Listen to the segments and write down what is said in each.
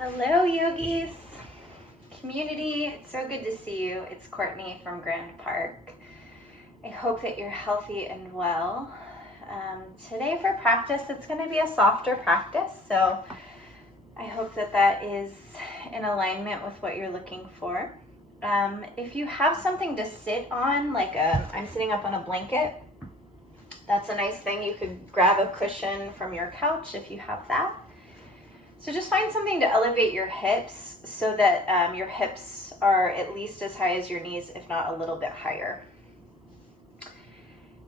Hello, yogis, community. It's so good to see you. It's Courtney from Grand Park. I hope that you're healthy and well. Today for practice, it's going to be a softer practice, so I hope that that is in alignment with what you're looking for. If you have something to sit on, like I'm sitting up on a blanket, that's a nice thing. You could grab a cushion from your couch if you have that. So just find something to elevate your hips so that your hips are at least as high as your knees, if not a little bit higher.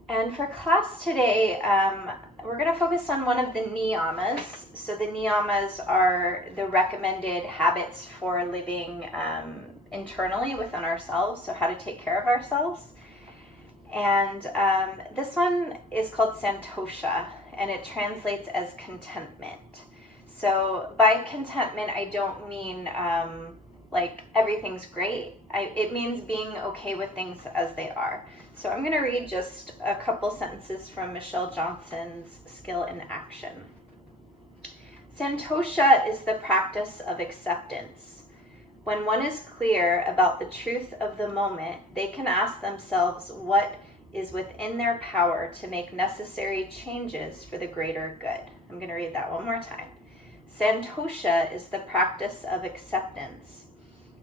And for class today, we're going to focus on one of the niyamas. So the niyamas are the recommended habits for living internally within ourselves, so how to take care of ourselves. And this one is called santosha, and it translates as contentment. So by contentment, I don't mean like everything's great. It means being okay with things as they are. So I'm going to read just a couple sentences from Michelle Johnson's Skill in Action. Santosha is the practice of acceptance. When one is clear about the truth of the moment, they can ask themselves what is within their power to make necessary changes for the greater good. I'm going to read that one more time. Santosha is the practice of acceptance.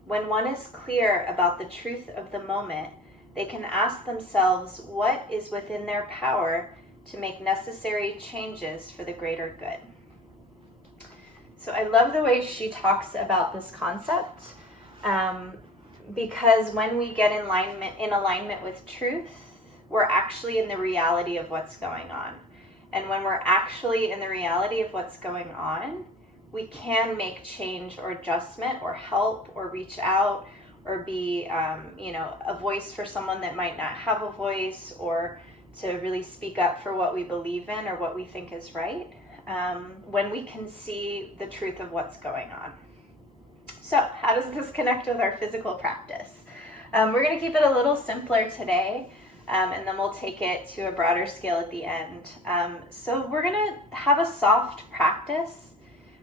When one is clear about the truth of the moment, they can ask themselves what is within their power to make necessary changes for the greater good. So I love the way she talks about this concept because when we get in alignment with truth, we're actually in the reality of what's going on. And when we're actually in the reality of what's going on, we can make change or adjustment or help or reach out or be, a voice for someone that might not have a voice, or to really speak up for what we believe in or what we think is right, when we can see the truth of what's going on. So how does this connect with our physical practice? We're going to keep it a little simpler today. And then we'll take it to a broader scale at the end. So we're gonna have a soft practice,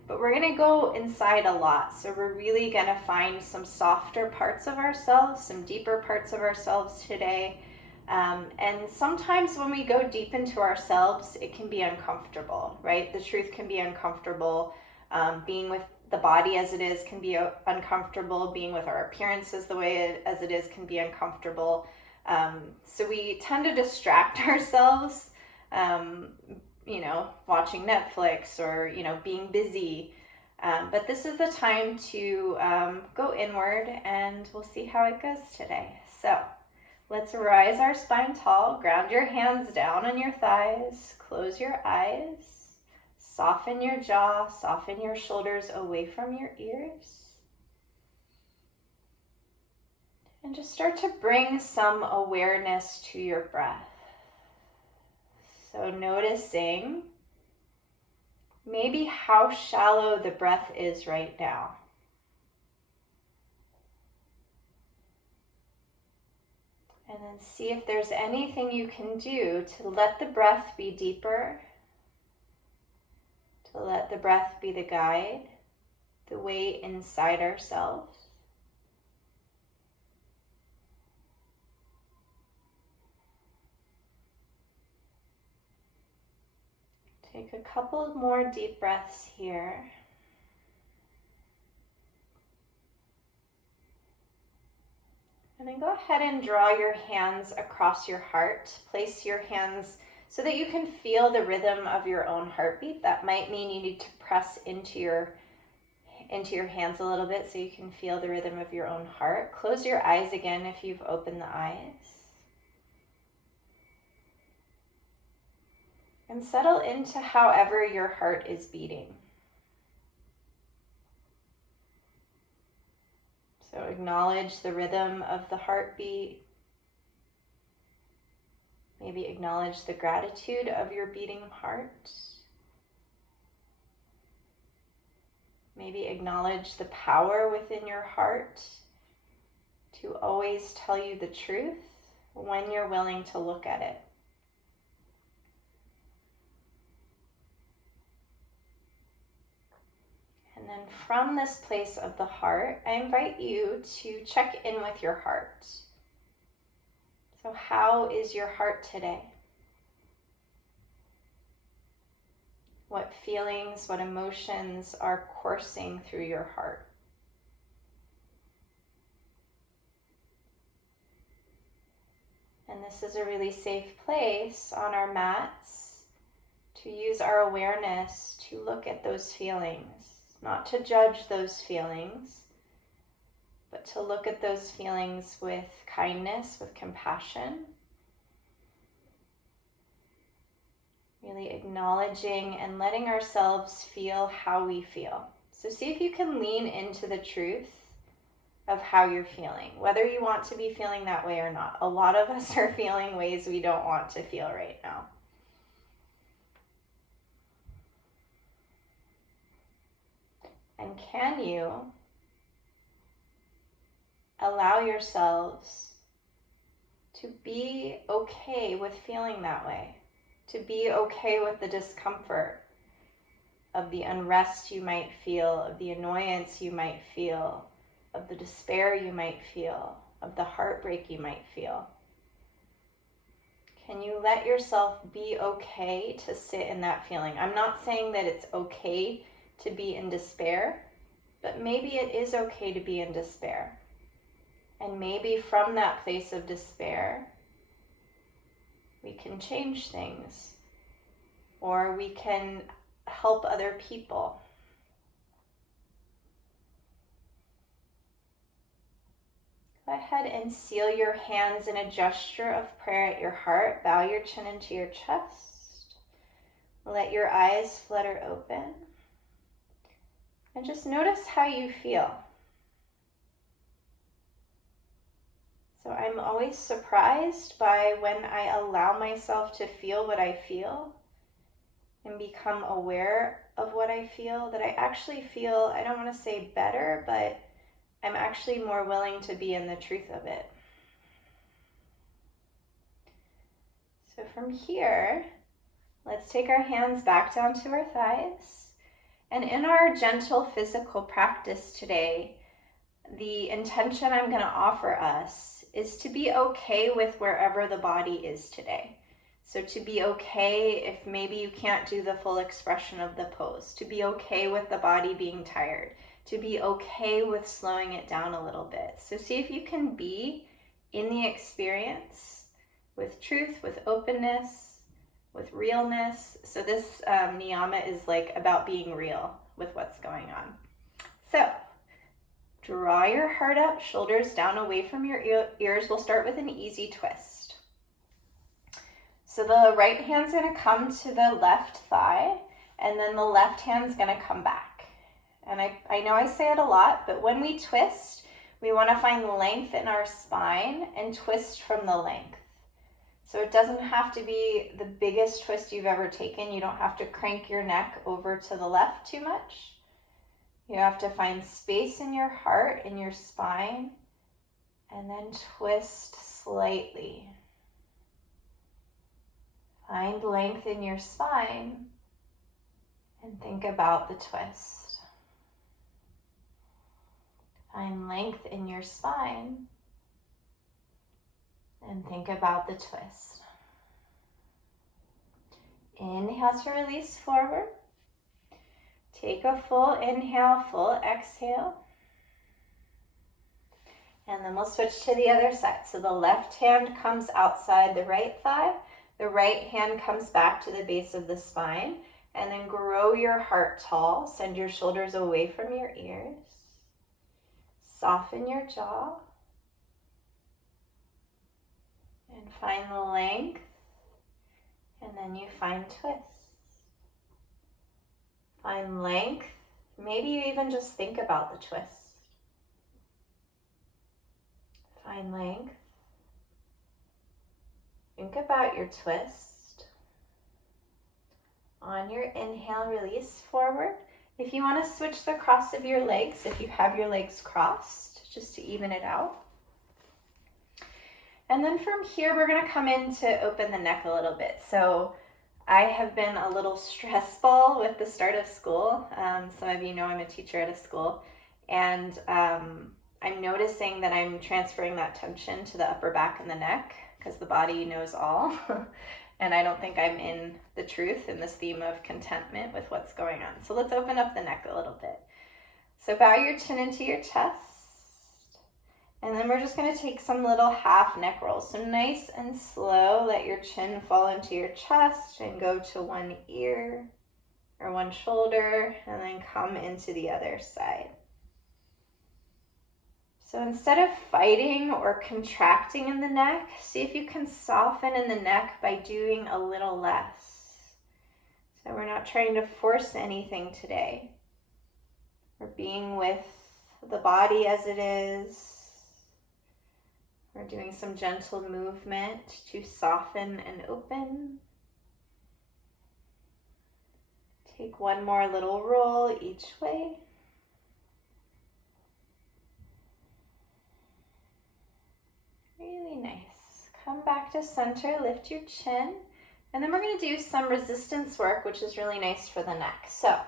but we're gonna go inside a lot. So we're really gonna find some softer parts of ourselves, some deeper parts of ourselves today. And sometimes when we go deep into ourselves, it can be uncomfortable, right? The truth can be uncomfortable. Being with the body as it is can be uncomfortable. Being with our appearances the way as it is can be uncomfortable. So we tend to distract ourselves, watching Netflix or, being busy. But this is the time to go inward, and we'll see how it goes today. So let's rise our spine tall, ground your hands down on your thighs, close your eyes, soften your jaw, soften your shoulders away from your ears. And just start to bring some awareness to your breath. So noticing maybe how shallow the breath is right now. And then see if there's anything you can do to let the breath be deeper, to let the breath be the guide, the way inside ourselves. Take a couple more deep breaths here. And then go ahead and draw your hands across your heart. Place your hands so that you can feel the rhythm of your own heartbeat. That might mean you need to press into your hands a little bit so you can feel the rhythm of your own heart. Close your eyes again if you've opened the eyes. And settle into however your heart is beating. So acknowledge the rhythm of the heartbeat. Maybe acknowledge the gratitude of your beating heart. Maybe acknowledge the power within your heart to always tell you the truth when you're willing to look at it. And then from this place of the heart, I invite you to check in with your heart. So how is your heart today? What feelings, what emotions are coursing through your heart? And this is a really safe place on our mats to use our awareness to look at those feelings, not to judge those feelings, but to look at those feelings with kindness, with compassion, really acknowledging and letting ourselves feel how we feel. So see if you can lean into the truth of how you're feeling, whether you want to be feeling that way or not. A lot of us are feeling ways we don't want to feel right now. And can you allow yourselves to be okay with feeling that way, to be okay with the discomfort of the unrest you might feel, of the annoyance you might feel, of the despair you might feel, of the heartbreak you might feel? Can you let yourself be okay to sit in that feeling? I'm not saying that it's okay to be in despair, but maybe it is okay to be in despair. And maybe from that place of despair, we can change things, or we can help other people. Go ahead and seal your hands in a gesture of prayer at your heart. Bow your chin into your chest. Let your eyes flutter open. And just notice how you feel. So I'm always surprised by when I allow myself to feel what I feel and become aware of what I feel, that I actually feel, I don't want to say better, but I'm actually more willing to be in the truth of it. So from here, let's take our hands back down to our thighs. And in our gentle physical practice today, the intention I'm going to offer us is to be okay with wherever the body is today. So to be okay if maybe you can't do the full expression of the pose, to be okay with the body being tired, to be okay with slowing it down a little bit. So see if you can be in the experience with truth, with openness, with realness. So this niyama is like about being real with what's going on. So draw your heart up, shoulders down away from your ears. We'll start with an easy twist. So the right hand's gonna come to the left thigh, and then the left hand's gonna come back. And I know I say it a lot, but when we twist, we wanna find length in our spine and twist from the length. So it doesn't have to be the biggest twist you've ever taken. You don't have to crank your neck over to the left too much. You have to find space in your heart, in your spine, and then twist slightly. Find length in your spine and think about the twist. Find length in your spine and think about the twist. Inhale to release forward. Take a full inhale, full exhale. And then we'll switch to the other side. So the left hand comes outside the right thigh. The right hand comes back to the base of the spine. And then grow your heart tall. Send your shoulders away from your ears. Soften your jaw. And find length. And then you find twist. Find length. Maybe you even just think about the twist. Find length. Think about your twist. On your inhale, release forward. If you want to switch the cross of your legs, if you have your legs crossed, just to even it out. And then from here, we're going to come in to open the neck a little bit. So I have been a little stress ball with the start of school. Some of you know I'm a teacher at a school, and I'm noticing that I'm transferring that tension to the upper back and the neck because the body knows all. And I don't think I'm in the truth in this theme of contentment with what's going on. So let's open up the neck a little bit. So bow your chin into your chest. And then we're just going to take some little half neck rolls. So nice and slow, let your chin fall into your chest and go to one ear or one shoulder, and then come into the other side. So instead of fighting or contracting in the neck, see if you can soften in the neck by doing a little less. So we're not trying to force anything today. We're being with the body as it is. We're doing some gentle movement to soften and open. Take one more little roll each way. Really nice. Come back to center, lift your chin, and then we're going to do some resistance work, which is really nice for the neck. So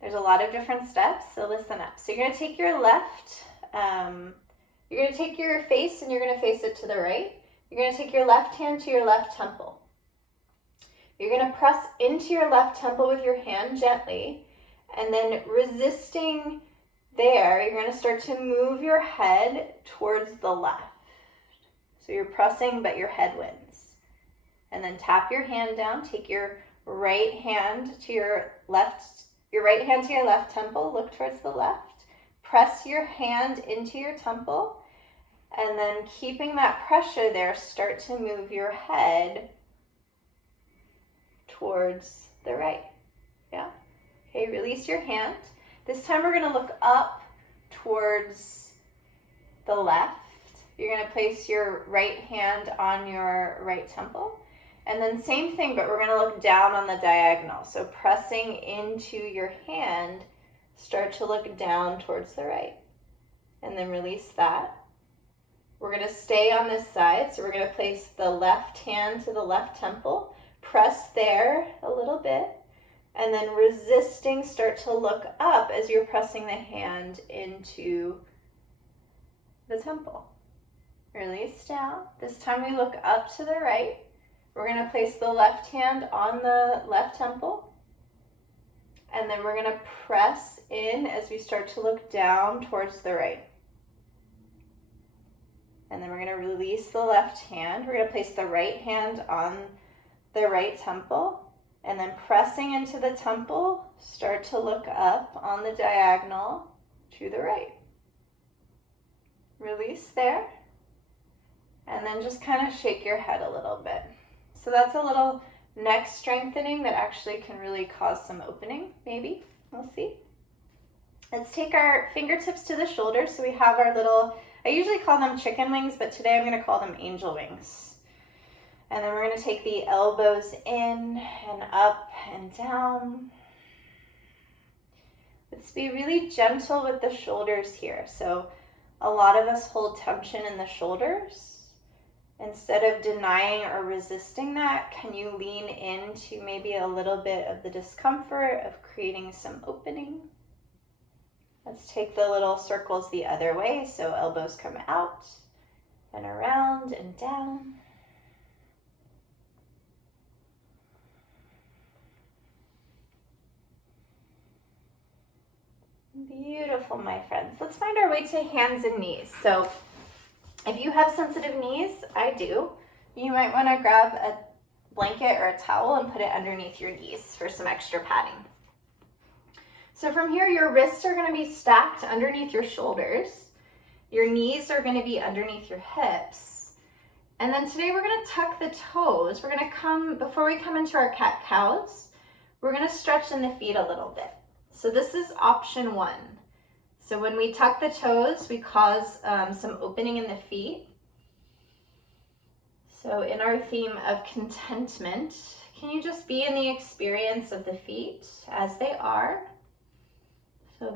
there's a lot of different steps, so listen up. So you're going to take your left, you're going to take your face and you're going to face it to the right. You're going to take your left hand to your left temple. You're going to press into your left temple with your hand gently, and then resisting there, you're going to start to move your head towards the left. So you're pressing, but your head wins. And then tap your hand down, take your right hand to your left temple, look towards the left. Press your hand into your temple, and then keeping that pressure there, start to move your head towards the right. Yeah? Okay, release your hand. This time we're going to look up towards the left. You're going to place your right hand on your right temple. And then same thing, but we're going to look down on the diagonal. So pressing into your hand, start to look down towards the right. And then release that. We're going to stay on this side. So we're going to place the left hand to the left temple. Press there a little bit. And then resisting, start to look up as you're pressing the hand into the temple. Release down. This time we look up to the right. We're going to place the left hand on the left temple. And then we're going to press in as we start to look down towards the right. And then we're going to release the left hand. We're going to place the right hand on the right temple. And then pressing into the temple, start to look up on the diagonal to the right. Release there. And then just kind of shake your head a little bit. So that's a little neck strengthening that actually can really cause some opening, maybe. We'll see. Let's take our fingertips to the shoulders. So we have our little, I usually call them chicken wings, but today I'm going to call them angel wings. And then we're going to take the elbows in and up and down. Let's be really gentle with the shoulders here. So a lot of us hold tension in the shoulders. Instead of denying or resisting that, can you lean into maybe a little bit of the discomfort of creating some opening? Let's take the little circles the other way. So elbows come out and around and down. Beautiful, my friends. Let's find our way to hands and knees. So if you have sensitive knees, I do, you might want to grab a blanket or a towel and put it underneath your knees for some extra padding. So from here, your wrists are going to be stacked underneath your shoulders. Your knees are going to be underneath your hips. And then today we're going to tuck the toes. We're going to before we come into our cat-cows, we're going to stretch in the feet a little bit. So this is option 1. So when we tuck the toes, we cause some opening in the feet. So in our theme of contentment, can you just be in the experience of the feet as they are? So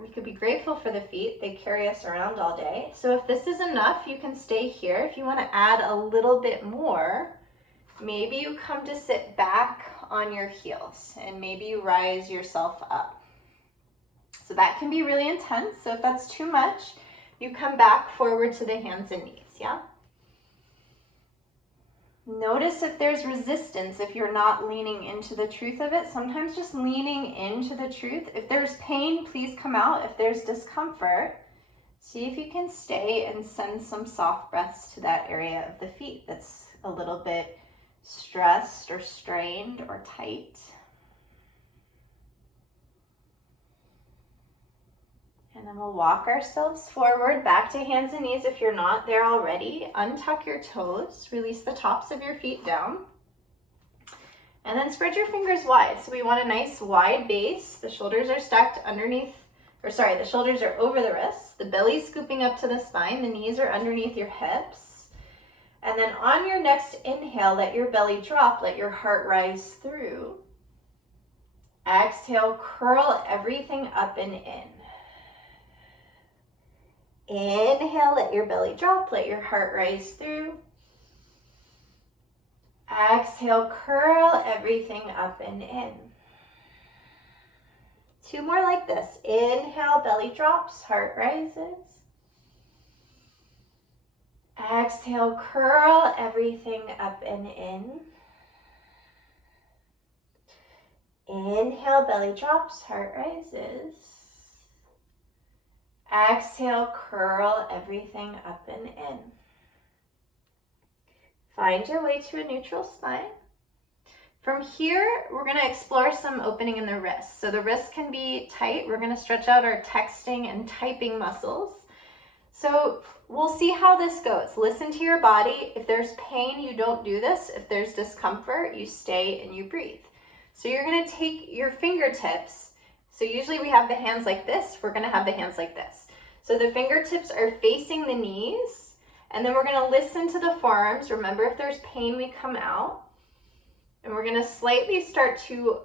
we could be grateful for the feet. They carry us around all day. So if this is enough, you can stay here. If you want to add a little bit more, maybe you come to sit back on your heels and maybe you rise yourself up. So that can be really intense. So if that's too much, you come back forward to the hands and knees, yeah? Notice if there's resistance, if you're not leaning into the truth of it. Sometimes just leaning into the truth. If there's pain, please come out. If there's discomfort, see if you can stay and send some soft breaths to that area of the feet that's a little bit stressed or strained or tight. And then we'll walk ourselves forward, back to hands and knees if you're not there already. Untuck your toes, release the tops of your feet down. And then spread your fingers wide. So we want a nice wide base. The shoulders are stacked underneath, the shoulders are over the wrists. The belly's scooping up to the spine. The knees are underneath your hips. And then on your next inhale, let your belly drop, let your heart rise through. Exhale, curl everything up and in. Inhale, let your belly drop, let your heart rise through. Exhale, curl everything up and in. 2 more like this. Inhale, belly drops, heart rises. Exhale, curl everything up and in. Inhale, belly drops, heart rises. Exhale, curl everything up and in. Find your way to a neutral spine. From here, we're going to explore some opening in the wrists. So the wrists can be tight. We're going to stretch out our texting and typing muscles. So we'll see how this goes. Listen to your body. If there's pain, you don't do this. If there's discomfort, you stay and you breathe. So you're going to take your fingertips. So usually we have the hands like this. We're going to have the hands like this. So the fingertips are facing the knees. And then we're going to listen to the forearms. Remember, if there's pain, we come out. And we're going to slightly start to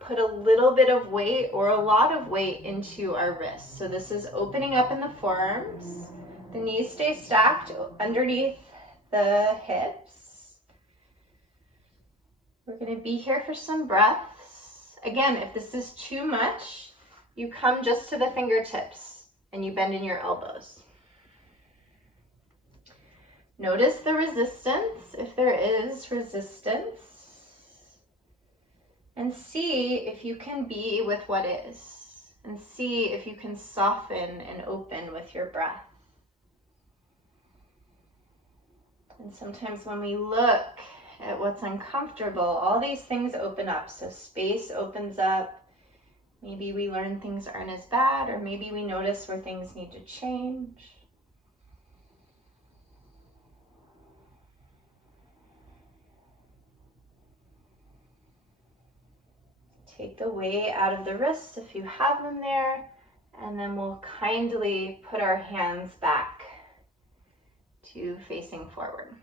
put a little bit of weight or a lot of weight into our wrists. So this is opening up in the forearms. The knees stay stacked underneath the hips. We're going to be here for some breaths. Again, if this is too much, you come just to the fingertips and you bend in your elbows. Notice the resistance, if there is resistance, and see if you can be with what is, and see if you can soften and open with your breath. And sometimes when we look at what's uncomfortable, all these things open up. So space opens up. Maybe we learn things aren't as bad, or maybe we notice where things need to change. Take the weight out of the wrists if you have them there, and then we'll kindly put our hands back to facing forward.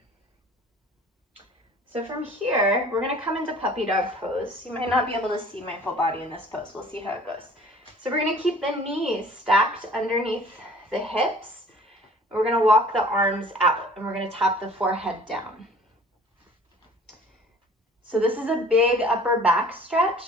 So from here, we're going to come into puppy dog pose. You might not be able to see my full body in this pose. We'll see how it goes. So we're going to keep the knees stacked underneath the hips. We're going to walk the arms out, and we're going to tap the forehead down. So this is a big upper back stretch.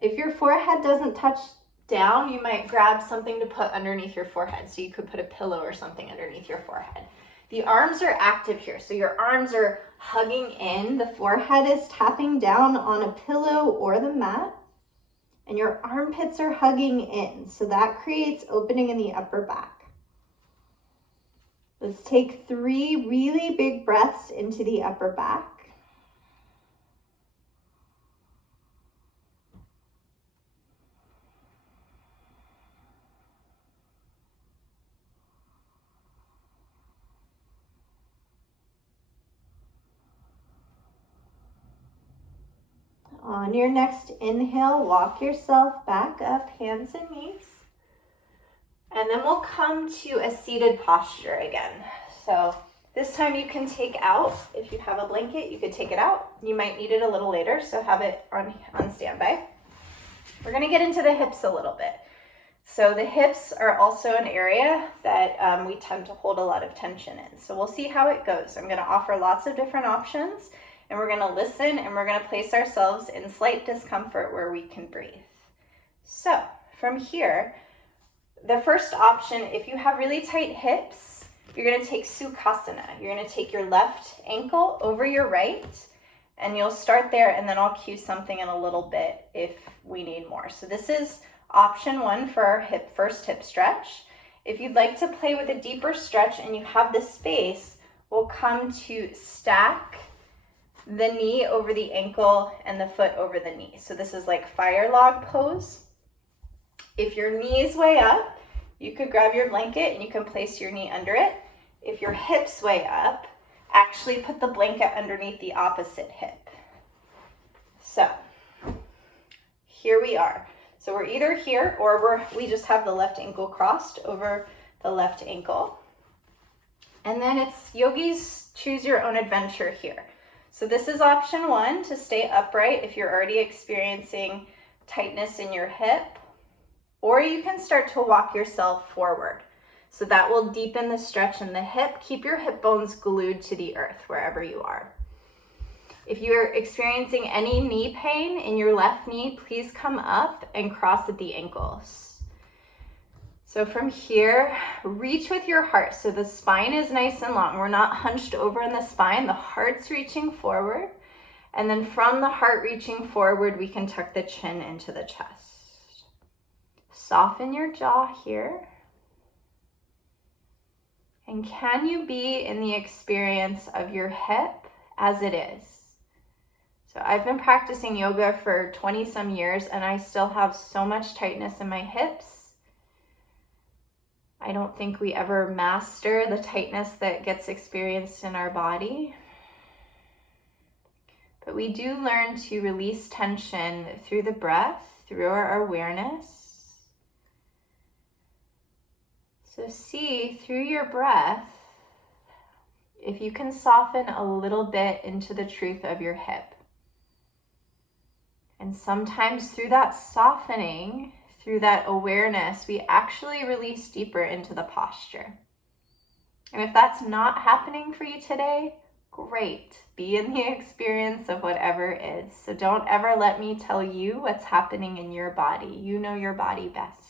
If your forehead doesn't touch down, you might grab something to put underneath your forehead. So you could put a pillow or something underneath your forehead. The arms are active here. So your arms are hugging in. The forehead is tapping down on a pillow or the mat. And your armpits are hugging in. So that creates opening in the upper back. Let's take 3 really big breaths into the upper back. On your next inhale, walk yourself back up, hands and knees. And then we'll come to a seated posture again. So this time you can take out, if you have a blanket, you could take it out. You might need it a little later, so have it on standby. We're gonna get into the hips a little bit. So the hips are also an area that we tend to hold a lot of tension in. So we'll see how it goes. I'm gonna offer lots of different options, and we're gonna listen, and we're gonna place ourselves in slight discomfort where we can breathe. So from here, the first option, if you have really tight hips, you're gonna take Sukhasana. You're gonna take your left ankle over your right, and you'll start there, and then I'll cue something in a little bit if we need more. So this is option one for our first hip stretch. If you'd like to play with a deeper stretch and you have the space, we'll come to stack the knee over the ankle and the foot over the knee. So this is like fire log pose. If your knee is way up, you could grab your blanket and you can place your knee under it. If your hip's way up, actually put the blanket underneath the opposite hip. So here we are. So we're either here or we just have the left ankle crossed over the left ankle. And then it's yogi's choose your own adventure here. So this is option one, to stay upright if you're already experiencing tightness in your hip, or you can start to walk yourself forward. So that will deepen the stretch in the hip. Keep your hip bones glued to the earth wherever you are. If you're experiencing any knee pain in your left knee, please come up and cross at the ankles. So from here, reach with your heart. So the spine is nice and long. We're not hunched over in the spine. The heart's reaching forward. And then from the heart reaching forward, we can tuck the chin into the chest. Soften your jaw here. And can you be in the experience of your hip as it is? So I've been practicing yoga for 20 some years and I still have so much tightness in my hips. I don't think we ever master the tightness that gets experienced in our body. But we do learn to release tension through the breath, through our awareness. So see through your breath if you can soften a little bit into the truth of your hip. And sometimes through that softening, through that awareness, we actually release deeper into the posture. And if that's not happening for you today, great. Be in the experience of whatever is. So don't ever let me tell you what's happening in your body. You know your body best.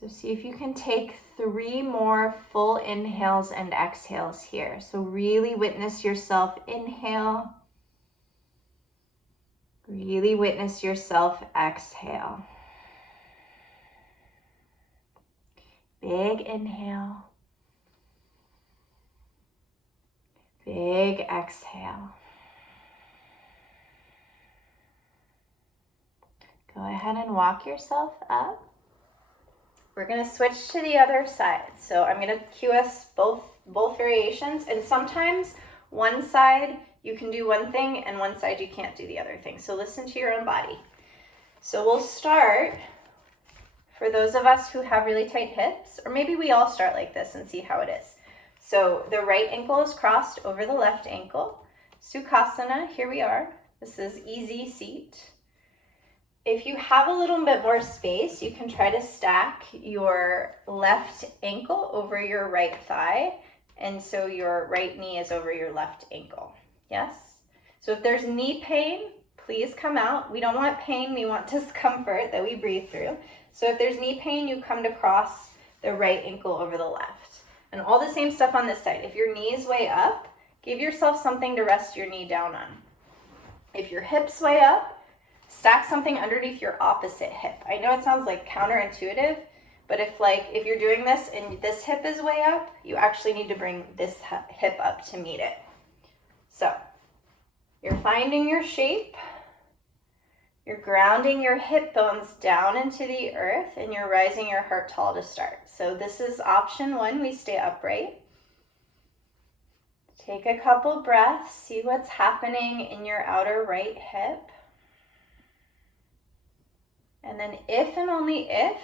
So see if you can take 3 more full inhales and exhales here. So really witness yourself inhale. Really witness yourself exhale. Big inhale. Big exhale. Go ahead and walk yourself up. We're going to switch to the other side. So I'm going to cue us both variations, and sometimes one side you can do one thing and one side you can't do the other thing. So listen to your own body. So we'll start, for those of us who have really tight hips, or maybe we all start like this and see how it is. So the right ankle is crossed over the left ankle. Sukhasana, here we are. This is easy seat. If you have a little bit more space, you can try to stack your left ankle over your right thigh, and so your right knee is over your left ankle. Yes? So if there's knee pain, please come out. We don't want pain, we want discomfort that we breathe through. So if there's knee pain, you come to cross the right ankle over the left. And all the same stuff on this side. If your knee is way up, give yourself something to rest your knee down on. If your hip's way up, stack something underneath your opposite hip. I know it sounds like counterintuitive, but if you're doing this and this hip is way up, you actually need to bring this hip up to meet it. So you're finding your shape, you're grounding your hip bones down into the earth, and you're rising your heart tall to start. So this is option one, we stay upright. Take a couple breaths, see what's happening in your outer right hip. And then if and only if,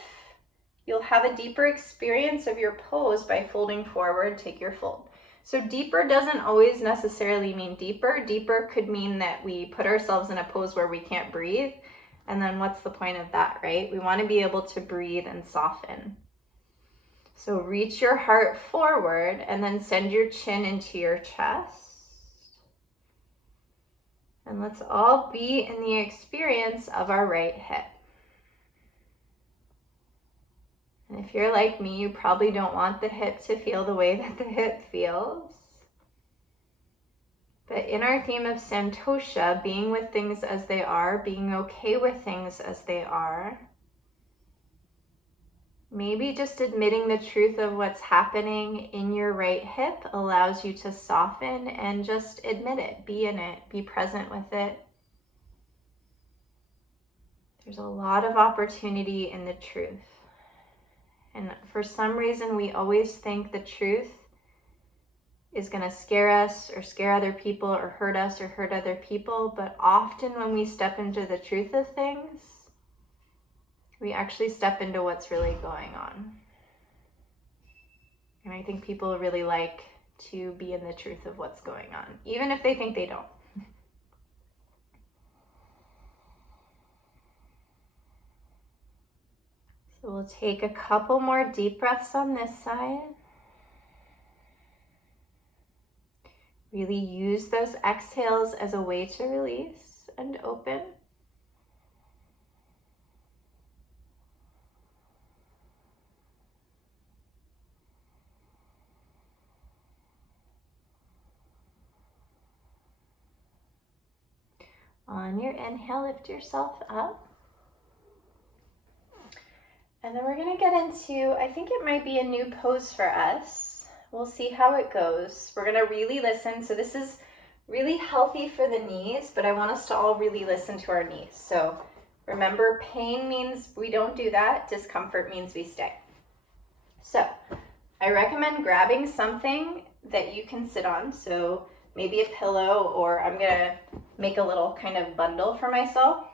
you'll have a deeper experience of your pose by folding forward, take your fold. So deeper doesn't always necessarily mean deeper. Deeper could mean that we put ourselves in a pose where we can't breathe. And then what's the point of that, right? We want to be able to breathe and soften. So reach your heart forward and then send your chin into your chest. And let's all be in the experience of our right hip. And if you're like me, you probably don't want the hip to feel the way that the hip feels. But in our theme of Santosha, being with things as they are, being okay with things as they are, maybe just admitting the truth of what's happening in your right hip allows you to soften and just admit it, be in it, be present with it. There's a lot of opportunity in the truth. And for some reason, we always think the truth is going to scare us or scare other people or hurt us or hurt other people. But often when we step into the truth of things, we actually step into what's really going on. And I think people really like to be in the truth of what's going on, even if they think they don't. So we'll take a couple more deep breaths on this side. Really use those exhales as a way to release and open. On your inhale, lift yourself up. And then we're going to get into, I think it might be a new pose for us. We'll see how it goes. We're going to really listen. So this is really healthy for the knees, but I want us to all really listen to our knees. So remember, pain means we don't do that. Discomfort means we stay. So I recommend grabbing something that you can sit on. So maybe a pillow, or I'm going to make a little kind of bundle for myself.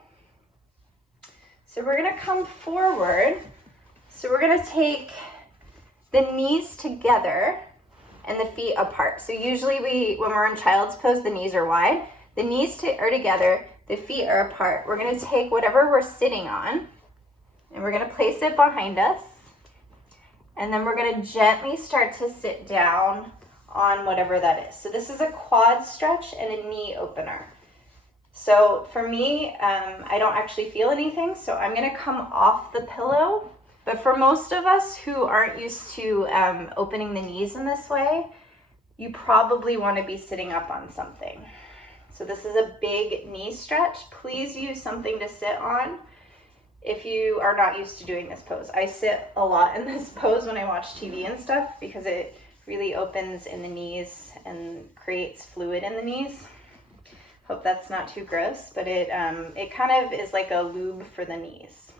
So we're going to come forward. So we're going to take the knees together and the feet apart. So usually when we're in child's pose, the knees are wide. The knees are together, the feet are apart. We're going to take whatever we're sitting on and we're going to place it behind us. And then we're going to gently start to sit down on whatever that is. So this is a quad stretch and a knee opener. So for me, I don't actually feel anything, so I'm going to come off the pillow. But for most of us who aren't used to opening the knees in this way, you probably want to be sitting up on something. So this is a big knee stretch. Please use something to sit on if you are not used to doing this pose. I sit a lot in this pose when I watch TV and stuff because it really opens in the knees and creates fluid in the knees. Hope that's not too gross, but it kind of is like a lube for the knees.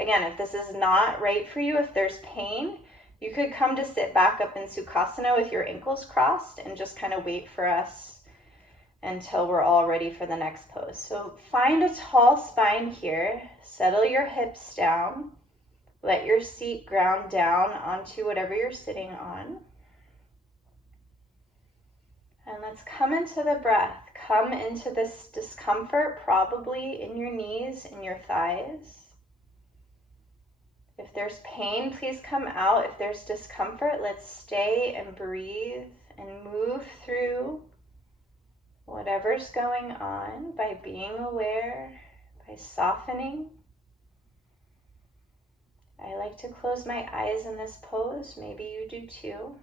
Again, if this is not right for you, if there's pain, you could come to sit back up in Sukhasana with your ankles crossed and just kind of wait for us until we're all ready for the next pose. So find a tall spine here, settle your hips down, let your seat ground down onto whatever you're sitting on. And let's come into the breath. Come into this discomfort, probably in your knees, in your thighs. If there's pain, please come out. If there's discomfort, let's stay and breathe and move through whatever's going on by being aware, by softening. I like to close my eyes in this pose. Maybe you do too.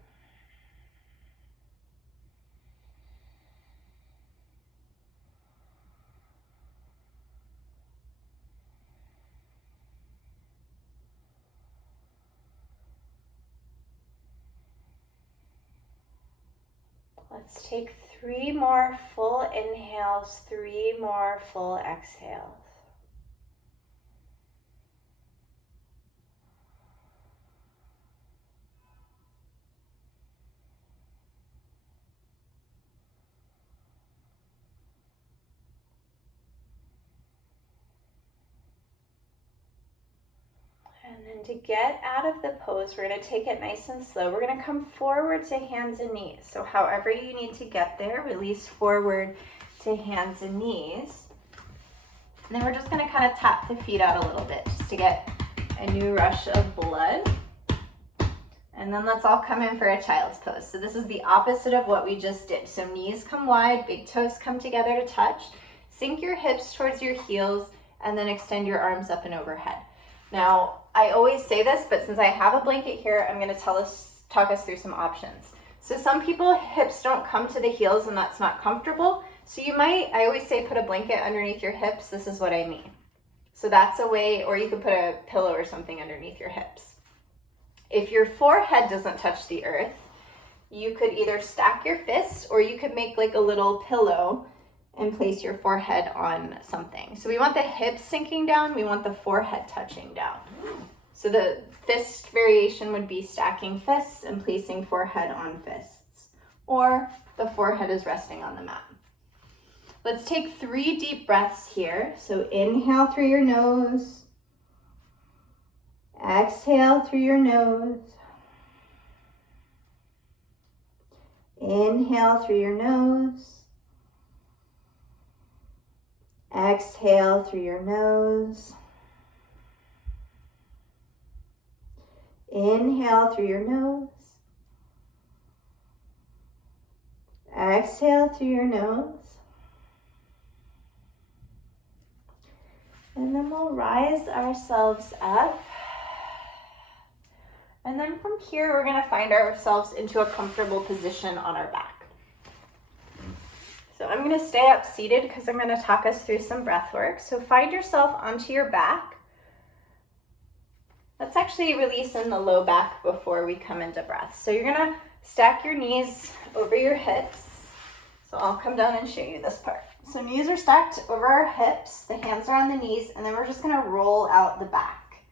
Let's take 3 more full inhales, 3 more full exhales. And then to get out of the pose, we're going to take it nice and slow. We're going to come forward to hands and knees. So however you need to get there, release forward to hands and knees. And then we're just going to kind of tap the feet out a little bit just to get a new rush of blood. And then let's all come in for a child's pose. So this is the opposite of what we just did. So knees come wide, big toes come together to touch. Sink your hips towards your heels and then extend your arms up and overhead. Now, I always say this, but since I have a blanket here, I'm gonna talk us through some options. So some people, hips don't come to the heels and that's not comfortable. So you might, I always say put a blanket underneath your hips. This is what I mean. So that's a way, or you could put a pillow or something underneath your hips. If your forehead doesn't touch the earth, you could either stack your fists or you could make like a little pillow and place your forehead on something. So we want the hips sinking down, we want the forehead touching down. So the fist variation would be stacking fists and placing forehead on fists, or the forehead is resting on the mat. Let's take 3 deep breaths here. So inhale through your nose. Exhale through your nose. Inhale through your nose. Exhale through your nose. Inhale through your nose. Exhale through your nose. And then we'll rise ourselves up. And then from here, we're gonna find ourselves into a comfortable position on our back. So I'm gonna stay up seated because I'm gonna talk us through some breath work. So find yourself onto your back. Let's actually release in the low back before we come into breath. So you're gonna stack your knees over your hips. So I'll come down and show you this part. So knees are stacked over our hips, the hands are on the knees, and then we're just gonna roll out the back.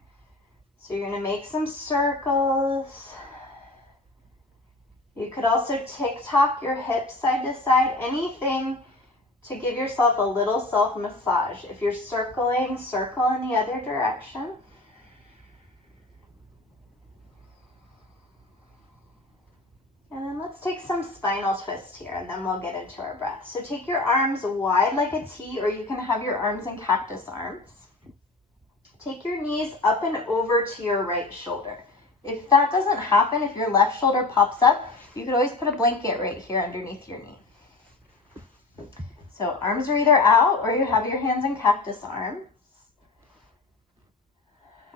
So you're gonna make some circles. You could also tick-tock your hips side to side, anything to give yourself a little self-massage. If you're circling, circle in the other direction. And then let's take some spinal twist here and then we'll get into our breath. So take your arms wide like a T, or you can have your arms in cactus arms. Take your knees up and over to your right shoulder. If that doesn't happen, if your left shoulder pops up, you could always put a blanket right here underneath your knee. So arms are either out or you have your hands in cactus arms.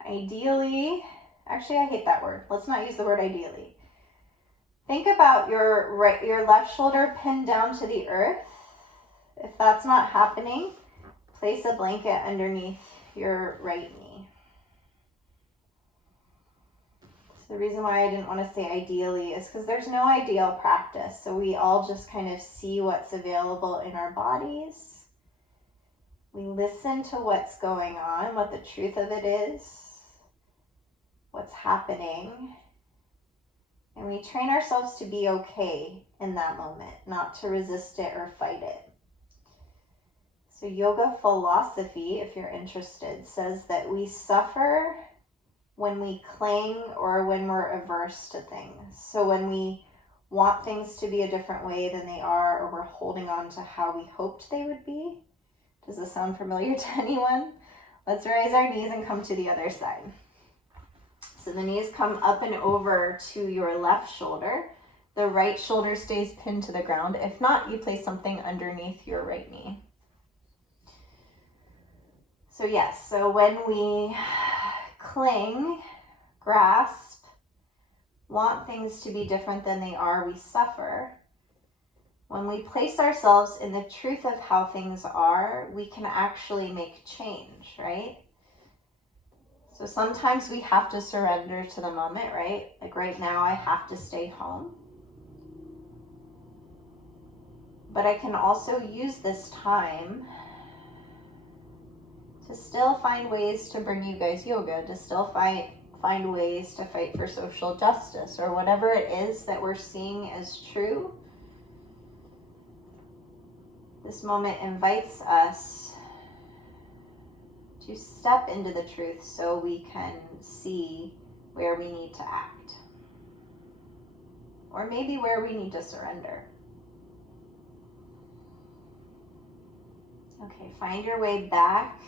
Ideally, actually I hate that word. Let's not use the word ideally. Think about your left shoulder pinned down to the earth. If that's not happening, place a blanket underneath your right knee. So the reason why I didn't want to say ideally is because there's no ideal practice. So we all just kind of see what's available in our bodies. We listen to what's going on, what the truth of it is, what's happening. And we train ourselves to be okay in that moment, not to resist it or fight it. So yoga philosophy, if you're interested, says that we suffer when we cling or when we're averse to things. So when we want things to be a different way than they are, or we're holding on to how we hoped they would be. Does this sound familiar to anyone? Let's raise our knees and come to the other side. So the knees come up and over to your left shoulder. The right shoulder stays pinned to the ground. If not, you place something underneath your right knee. So yes, so when we cling, grasp, want things to be different than they are, we suffer. When we place ourselves in the truth of how things are, we can actually make change, right? So sometimes we have to surrender to the moment, right? Like right now, I have to stay home. But I can also use this time to still find ways to bring you guys yoga, to still find ways to fight for social justice, or whatever it is that we're seeing as true. This moment invites us to step into the truth so we can see where we need to act, or maybe where we need to surrender. Okay, find your way back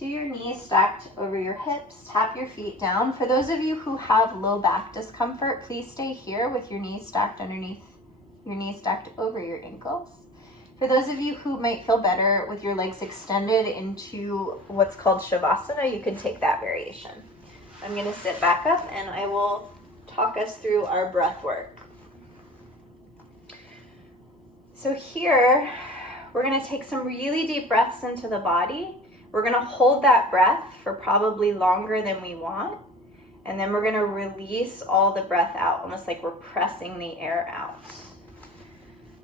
to your knees stacked over your hips. Tap your feet down. For those of you who have low back discomfort, please stay here with your knees stacked underneath, your knees stacked over your ankles. For those of you who might feel better with your legs extended into what's called Shavasana, you can take that variation. I'm going to sit back up and I will talk us through our breath work. So here, we're going to take some really deep breaths into the body. We're going to hold that breath for probably longer than we want. And then we're going to release all the breath out, almost like we're pressing the air out.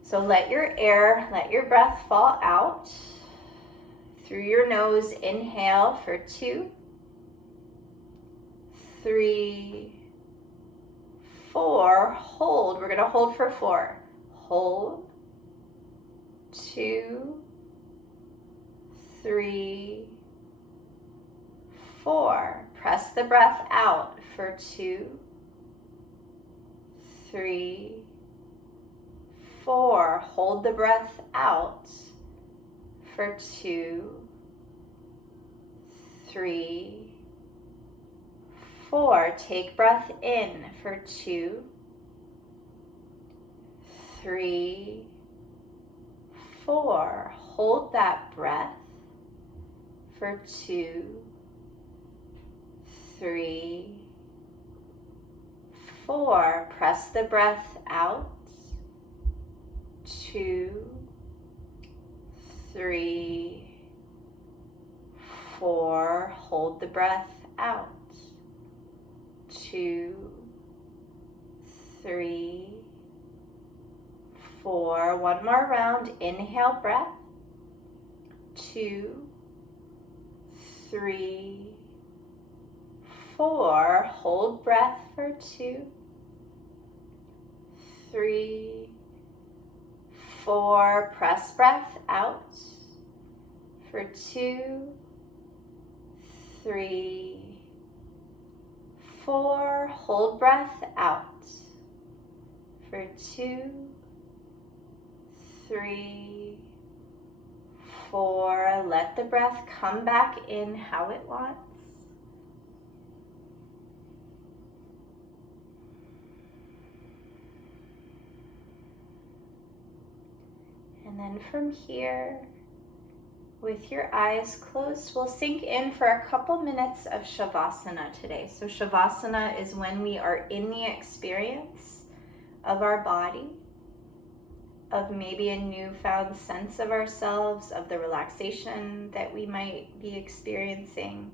So let your breath fall out through your nose. Inhale for 2, 3, 4. Hold. We're going to hold for 4. Hold. 2, 3, 4. Press the breath out for 2, 3, 4. Hold the breath out for 2, 3, 4. Take breath in for 2, 3, 4. Hold that breath for 2, 3, 4. Press the breath out. 2, 3, 4. Hold the breath out. 2, 3, 4. One more round. Inhale, breath. 2, 3, 4. Hold breath for 2, 3, 4. Press breath out for 2, 3, 4. Hold breath out for 2, 3, 4. Let the breath come back in how it wants. And then from here, with your eyes closed, we'll sink in for a couple minutes of Shavasana today. So Shavasana is when we are in the experience of our body, of maybe a newfound sense of ourselves, of the relaxation that we might be experiencing.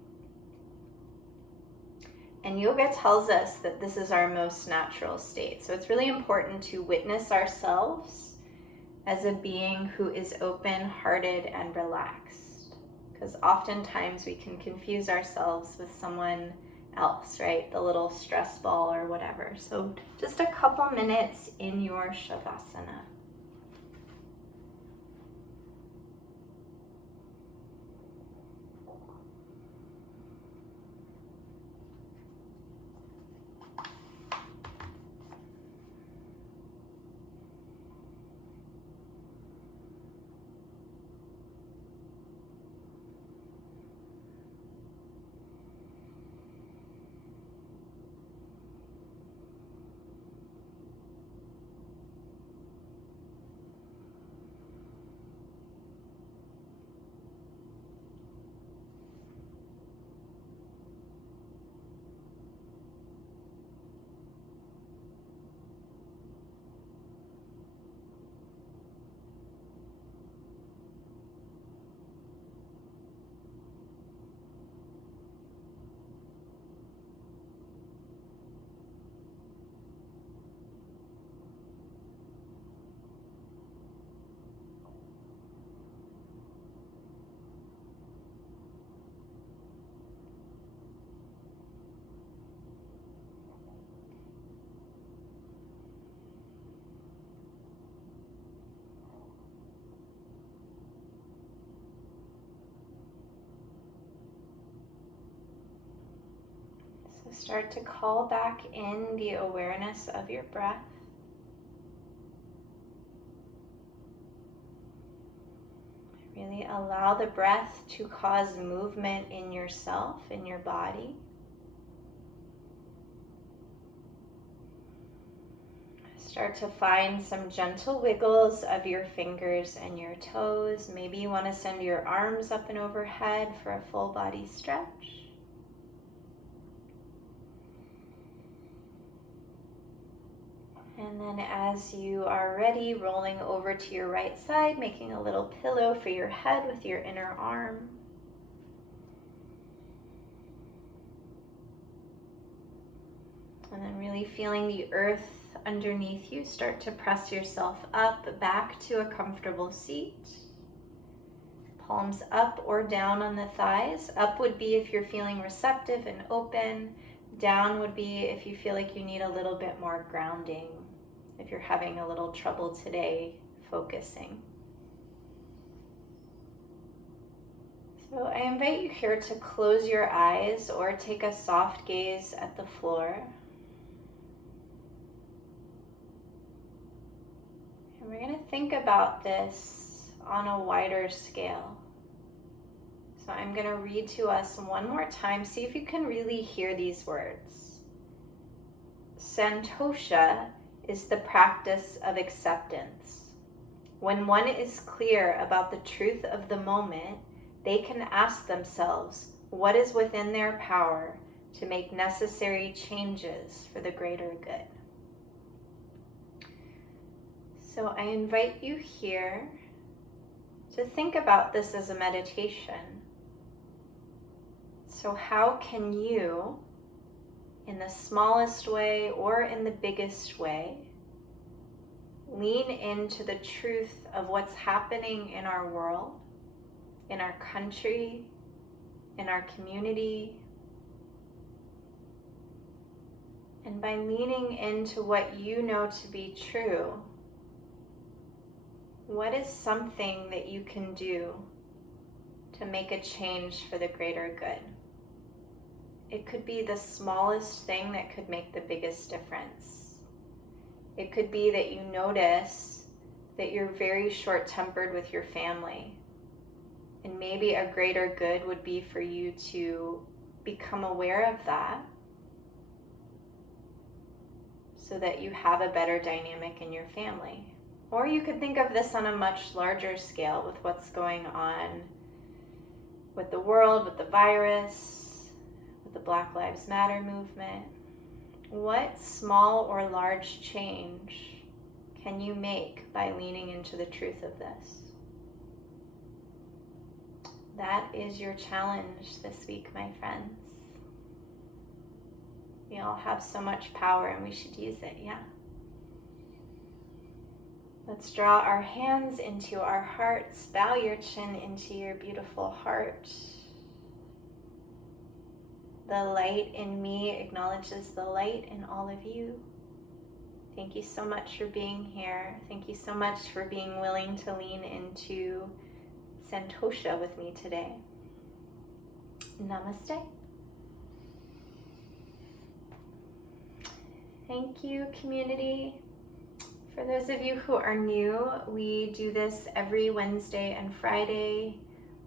And yoga tells us that this is our most natural state. So it's really important to witness ourselves as a being who is open-hearted and relaxed. Because oftentimes we can confuse ourselves with someone else, right? The little stress ball or whatever. So just a couple minutes in your Shavasana. Start to call back in the awareness of your breath. Really allow the breath to cause movement in yourself, in your body. Start to find some gentle wiggles of your fingers and your toes. Maybe you want to send your arms up and overhead for a full body stretch. And then as you are ready, rolling over to your right side, making a little pillow for your head with your inner arm. And then really feeling the earth underneath you. Start to press yourself up, back to a comfortable seat. Palms up or down on the thighs. Up would be if you're feeling receptive and open. Down would be if you feel like you need a little bit more grounding, if you're having a little trouble today focusing. So I invite you here to close your eyes or take a soft gaze at the floor. And we're going to think about this on a wider scale. So I'm going to read to us one more time. See if you can really hear these words. Santosha is the practice of acceptance. When one is clear about the truth of the moment, they can ask themselves what is within their power to make necessary changes for the greater good. So I invite you here to think about this as a meditation. So how can you, in the smallest way or in the biggest way, lean into the truth of what's happening in our world, in our country, in our community? And by leaning into what you know to be true, what is something that you can do to make a change for the greater good? It could be the smallest thing that could make the biggest difference. It could be that you notice that you're very short-tempered with your family. And maybe a greater good would be for you to become aware of that so that you have a better dynamic in your family. Or you could think of this on a much larger scale with what's going on with the world, with the virus, with the Black Lives Matter movement. What small or large change can you make by leaning into the truth of this? That is your challenge this week, my friends. We all have so much power and we should use it, yeah? Let's draw our hands into our hearts. Bow your chin into your beautiful heart. The light in me acknowledges the light in all of you. Thank you so much for being here. Thank you so much for being willing to lean into Santosha with me today. Namaste. Thank you, community. For those of you who are new, we do this every Wednesday and Friday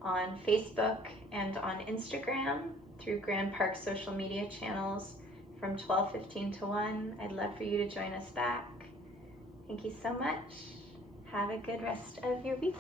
on Facebook and on Instagram through Grand Park social media channels from 12:15 to 1. I'd love for you to join us back. Thank you so much. Have a good rest of your week.